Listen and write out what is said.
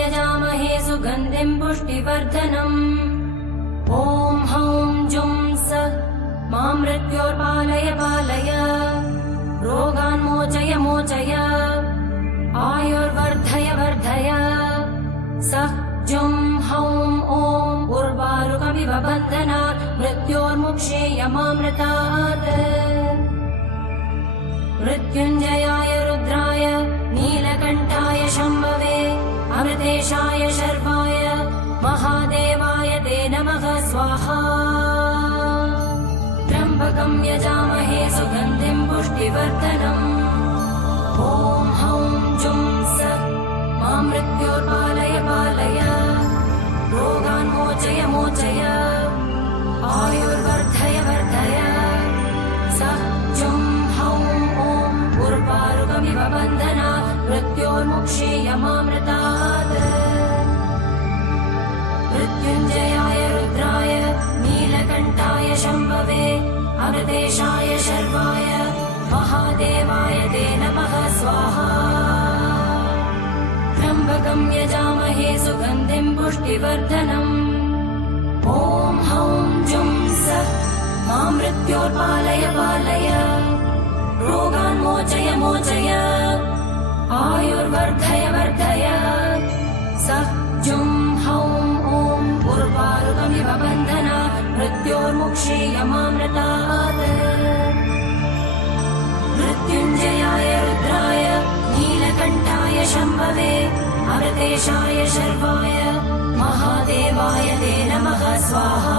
यजामहे सुगन्धिं पुष्टिवर्धनम् ॐ हौं जुं सः मां मृत्योर्पालय पालय रोगान् मोचय मोचय आयुर्वर्धय वर्धय सः जुं हौं ॐ उर्वारुकमिव बन्धनात् मृत्योर्मुक्षेयमामृतात् मृत्युञ्जयाय रुद्राय नीलकण्ठाय शम्भवे अमृतेशाय शर्वाय महादेवाय ते नमः स्वाहा त्र्यम्बकं यजामहे सुगन्धिं पुष्टिवर्धनम् ॐ हौं जुं सः मां मृत्योर्पालय पालय रोगान् मोचय मोचय आयुर्वर्धय वर्धय सः जुं हौं ॐ उर्वारुकमिव बन्धनात् मृत्योर्मुक्षेयमामृतात् मृत्युञ्जयाय रुद्राय नीलकण्ठाय शम्भवे अमृतेशाय शर्वाय महादेवाय ते नमः स्वाहा त्र्यम्बकं यजामहे सुगन्धिं पुष्टिवर्धनम् ॐ हौं जुं सः मां मृत्योर्पालय पालय रोगान् मोचय मोचय आयुर्वर्धय वर्धय सः जुं हौं ॐ उर्वारुकमिव बन्धनात् मृत्योर्मुक्षेयमामृतात् मृत्युञ्जयाय रुद्राय नीलकण्ठाय शम्भवे अमृतेशाय शर्वाय महादेवाय ते नमः स्वाहा